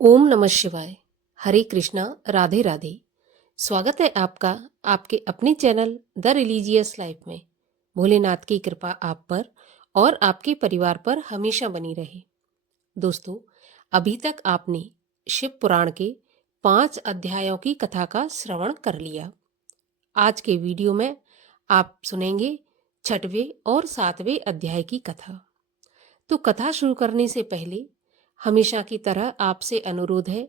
ओम नमः शिवाय। हरे कृष्णा। राधे राधे। स्वागत है आपका आपके अपने चैनल द रिलीजियस लाइफ में। भोलेनाथ की कृपा आप पर और आपके परिवार पर हमेशा बनी रहे। दोस्तों, अभी तक आपने शिव पुराण के 5 अध्यायों की कथा का श्रवण कर लिया। आज के वीडियो में आप सुनेंगे 6वें और 7वें अध्याय की कथा। तो कथा शुरू करने से पहले हमेशा की तरह आपसे अनुरोध है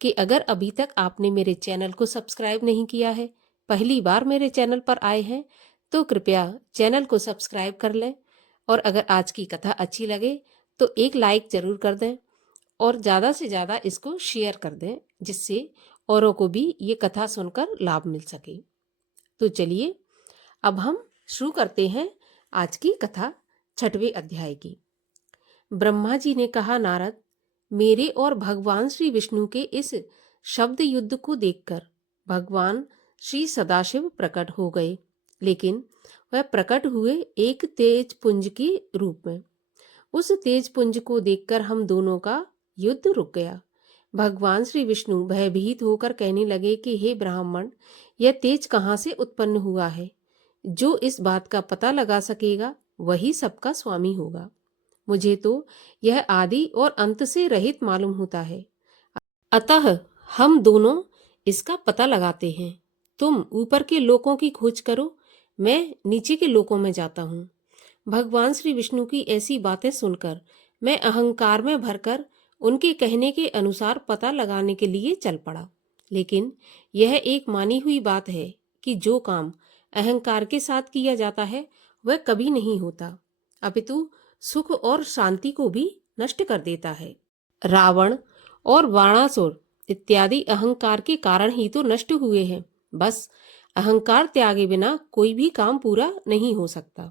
कि अगर अभी तक आपने मेरे चैनल को सब्सक्राइब नहीं किया है, पहली बार मेरे चैनल पर आए हैं, तो कृपया चैनल को सब्सक्राइब कर लें। और अगर आज की कथा अच्छी लगे तो एक लाइक जरूर कर दें और ज़्यादा से ज़्यादा इसको शेयर कर दें, जिससे औरों को भी ये कथा सुनकर लाभ मिल सके। तो चलिए अब हम शुरू करते हैं आज की कथा 6वें अध्याय की। ब्रह्मा जी ने कहा, नारद, मेरे और भगवान श्री विष्णु के इस शब्द युद्ध को देखकर भगवान श्री सदाशिव प्रकट हो गए, लेकिन वह प्रकट हुए एक तेज पुंज के रूप में। उस तेज पुंज को देखकर हम दोनों का युद्ध रुक गया। भगवान श्री विष्णु भयभीत होकर कहने लगे कि हे ब्राह्मण, यह तेज कहाँ से उत्पन्न हुआ है? जो इस बात का पता लगा सकेगा वही सबका स्वामी होगा। मुझे तो यह आदि और अंत से रहित मालूम होता है, अतः हम दोनों इसका पता लगाते हैं। तुम ऊपर के लोकों की खोज करो, मैं नीचे के लोकों में जाता हूँ। भगवान श्री विष्णु की ऐसी बातें सुनकर मैं अहंकार में भरकर उनके कहने के अनुसार पता लगाने के लिए चल पड़ा। लेकिन यह एक मानी हुई बात है कि जो काम अहंकार के साथ किया जाता है वह कभी नहीं होता, अपितु सुख और शांति को भी नष्ट कर देता है। रावण और वाणासुर इत्यादि अहंकार के कारण ही तो नष्ट हुए हैं। बस अहंकार त्यागे बिना कोई भी काम पूरा नहीं हो सकता।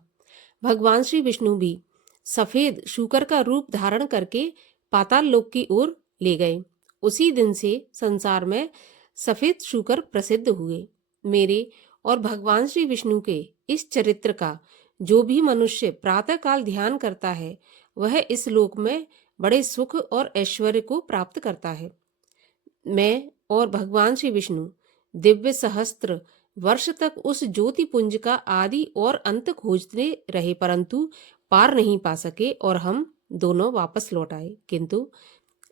भगवान श्री विष्णु भी सफेद शूकर का रूप धारण करके पाताल लोक की ओर ले गए। उसी दिन से संसार में सफेद शूकर प्रसिद्ध हुए। मेरे और भगवान श्री विष्णु के इस चरित्र का जो भी मनुष्य प्रातःकाल ध्यान करता है वह इस लोक में बड़े सुख और ऐश्वर्य को प्राप्त करता है। मैं और भगवान श्री विष्णु दिव्य सहस्त्र वर्ष तक उस ज्योति पुंज का आदि और अंत खोजते रहे, परंतु पार नहीं पा सके और हम दोनों वापस लौट आए, किंतु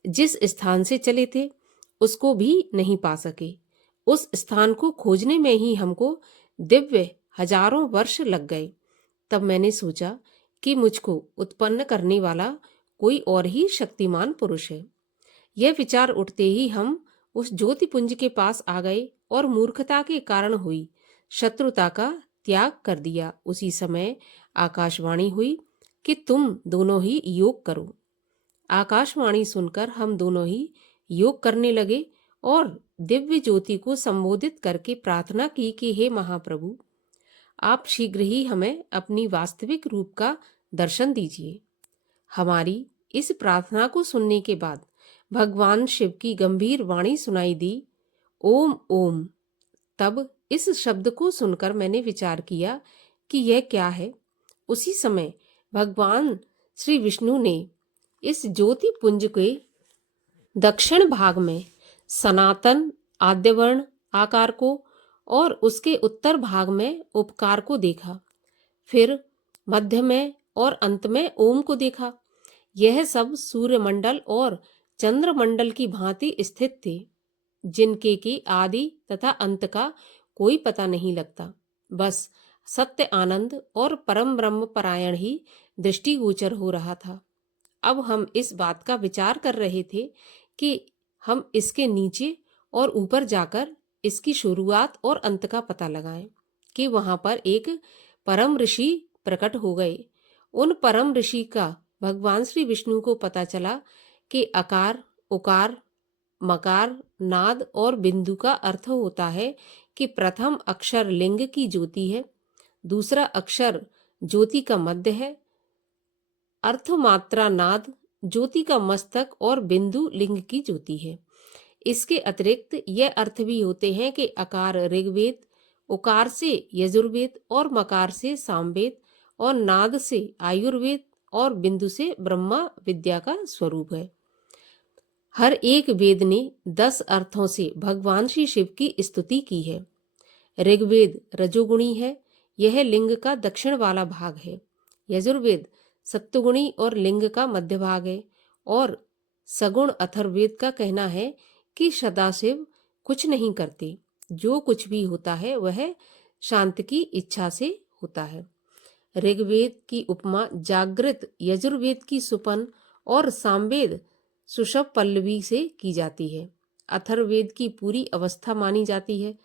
जिस स्थान से चले थे उसको भी नहीं पा सके। उस स्थान को खोजने में ही हमको दिव्य हजारों वर्ष लग गए। तब मैंने सोचा कि मुझको उत्पन्न करने वाला कोई और ही शक्तिमान पुरुष है। यह विचार उठते ही हम उस ज्योतिपुंज के पास आ गए और मूर्खता के कारण हुई शत्रुता का त्याग कर दिया। उसी समय आकाशवाणी हुई कि तुम दोनों ही योग करो। आकाशवाणी सुनकर हम दोनों ही योग करने लगे और दिव्य ज्योति को संबोधित करके प्रार्थना की कि हे महाप्रभु, आप शीघ्र ही हमें अपनी वास्तविक रूप का दर्शन दीजिए। हमारी इस प्रार्थना को सुनने के बाद भगवान शिव की गंभीर वाणी सुनाई दी, ओम ओम। तब इस शब्द को सुनकर मैंने विचार किया कि यह क्या है। उसी समय भगवान श्री विष्णु ने इस ज्योति पुंज के दक्षिण भाग में सनातन आद्यवर्ण आकार को और उसके उत्तर भाग में उपकार को देखा, फिर मध्य में और अंत में ओम को देखा। यह सब सूर्यमंडल और चंद्रमंडल की भांति स्थित थे, जिनके की आदि तथा अंत का कोई पता नहीं लगता। बस सत्य आनंद और परम ब्रह्म परायण ही दृष्टिगोचर हो रहा था। अब हम इस बात का विचार कर रहे थे कि हम इसके नीचे और ऊपर जाकर इसकी शुरुआत और अंत का पता लगाएं कि वहां पर एक परम ऋषि प्रकट हो गए। उन परम ऋषि का भगवान श्री विष्णु को पता चला कि अकार, उकार, मकार, नाद और बिंदु का अर्थ होता है कि प्रथम अक्षर लिंग की ज्योति है, दूसरा अक्षर ज्योति का मध्य है, अर्थ मात्रा नाद ज्योति का मस्तक और बिंदु लिंग की ज्योति है। इसके अतिरिक्त यह अर्थ भी होते हैं कि अकार ऋग्वेद, उकार से यजुर्वेद और मकार से सामवेद और नाद से आयुर्वेद और बिंदु से ब्रह्मा विद्या का स्वरूप है। हर एक वेद ने 10 अर्थों से भगवान श्री शिव की स्तुति की है। ऋग्वेद रजोगुणी है, यह लिंग का दक्षिण वाला भाग है। यजुर्वेद सत्वगुणी और लिंग का मध्य भाग है। और सगुण अथर्ववेद का कहना है कि सदाशिव कुछ नहीं करते, जो कुछ भी होता है वह शांत की इच्छा से होता है। ऋग्वेद की उपमा जागृत, यजुर्वेद की सुपन और सामवेद सुषभ पल्लवी से की जाती है। अथर्ववेद की पूरी अवस्था मानी जाती है।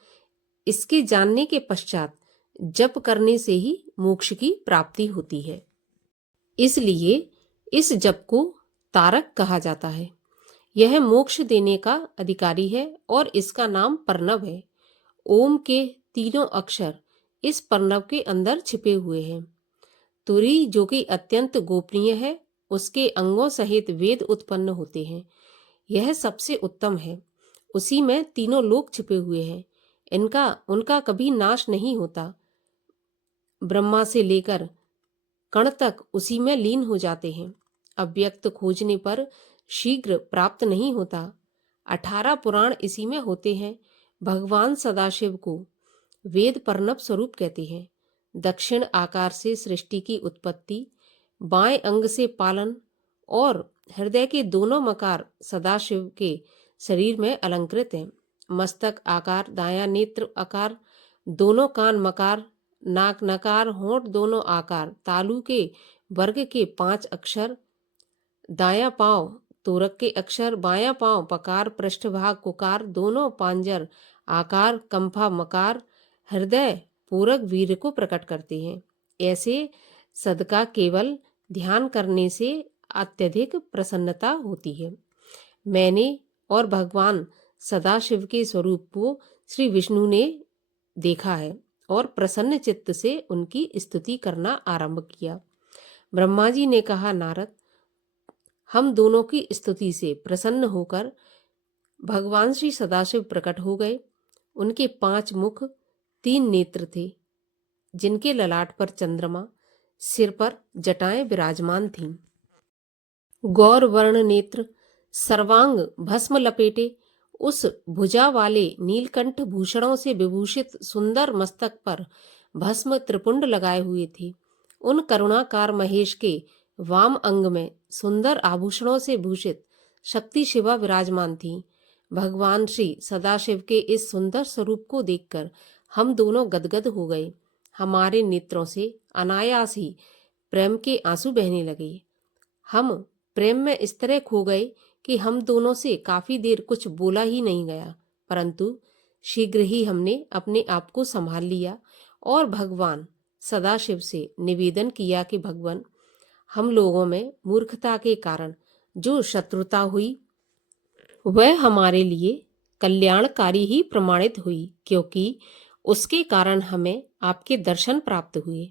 इसके जानने के पश्चात जप करने से ही मोक्ष की प्राप्ति होती है। इसलिए इस जप को तारक कहा जाता है। यह मोक्ष देने का अधिकारी है और इसका नाम पर्णव है। ओम के तीनों अक्षर इस पर्णव के अंदर छिपे हुए हैं। तुरी जो कि अत्यंत गोपनीय है, उसके अंगों सहित वेद उत्पन्न होते हैं। यह सबसे उत्तम है। उसी में तीनों लोक छिपे हुए हैं। उनका कभी नाश नहीं होता। ब्रह्मा से लेकर कण तक उसी में लीन हो जाते हैं। अव्यक्त खोजने पर शीघ्र प्राप्त नहीं होता। 18 पुराण इसी में होते हैं। भगवान सदाशिव को वेद पर्णव स्वरूप कहते हैं। दक्षिण आकार से सृष्टि की उत्पत्ति, बाएं अंग से पालन और हृदय के दोनों मकार सदाशिव के शरीर में अलंकृत हैं। मस्तक आकार, दायां नेत्र आकार, दोनों कान मकार, नाक नकार, होंठ दोनों आकार, तालु के वर्ग के 5 अक्षर, दायां पांव तोरक के अक्षर, बायां पांव पकार, पृष्ठभाग कुकार, दोनों पांजर आकार, कंफा मकार, हृदय पूरक वीर को प्रकट करते हैं। ऐसे सदका केवल ध्यान करने से अत्यधिक प्रसन्नता होती है। मैंने और भगवान सदाशिव के स्वरूप को श्री विष्णु ने देखा है और प्रसन्न चित्त से उनकी स्तुति करना आरंभ किया। ब्रह्मा जी ने कहा, नारद, हम दोनों की स्तुति से प्रसन्न होकर भगवान श्री सदाशिव प्रकट हो गए। उनके 5 मुख, 3 नेत्र थे, जिनके ललाट पर चंद्रमा, सिर पर जटाएं विराजमान थीं। गौर वर्ण नेत्र, सर्वांग भस्म लपेटे, उस भुजा वाले नीलकंठ भूषणों से विभूषित सुंदर मस्तक पर भस्म त्रिपुंड लगाए हुए थे। उन करुणाकार महेश के वाम अंग में सुंदर आभूषणों से भूषित शक्ति शिवा विराजमान थी। भगवान श्री सदाशिव के इस सुंदर स्वरूप को देखकर हम दोनों गदगद हो गए। हमारे नेत्रों से अनायास ही प्रेम के आंसू बहने लगे। हम प्रेम में इस तरह खो गए कि हम दोनों से काफी देर कुछ बोला ही नहीं गया, परंतु शीघ्र ही हमने अपने आप को संभाल लिया और भगवान सदाशिव से निवेदन किया कि भगवान, हम लोगों में मूर्खता के कारण जो शत्रुता हुई वह हमारे लिए कल्याणकारी ही प्रमाणित हुई, क्योंकि उसके कारण हमें आपके दर्शन प्राप्त हुए।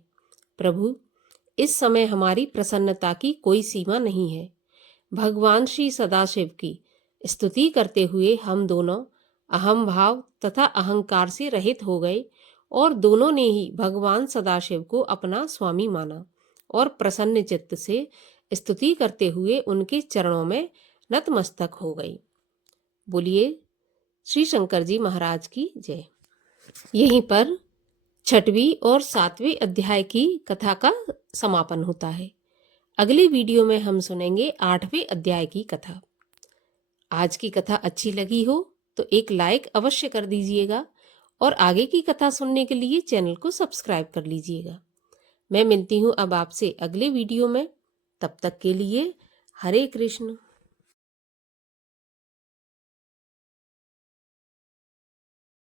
प्रभु, इस समय हमारी प्रसन्नता की कोई सीमा नहीं है। भगवान श्री सदाशिव की स्तुति करते हुए हम दोनों अहम भाव तथा अहंकार से रहित हो गए और दोनों ने ही भगवान सदाशिव को अपना स्वामी माना और प्रसन्न चित्त से स्तुति करते हुए उनके चरणों में नतमस्तक हो गई। बोलिए श्री शंकर जी महाराज की जय। यहीं पर 6वें और 7वें अध्याय की कथा का समापन होता है। अगले वीडियो में हम सुनेंगे 8वें अध्याय की कथा। आज की कथा अच्छी लगी हो तो एक लाइक अवश्य कर दीजिएगा और आगे की कथा सुनने के लिए चैनल को सब्सक्राइब कर लीजिएगा। मैं मिलती हूँ अब आपसे अगले वीडियो में। तब तक के लिए हरे कृष्ण।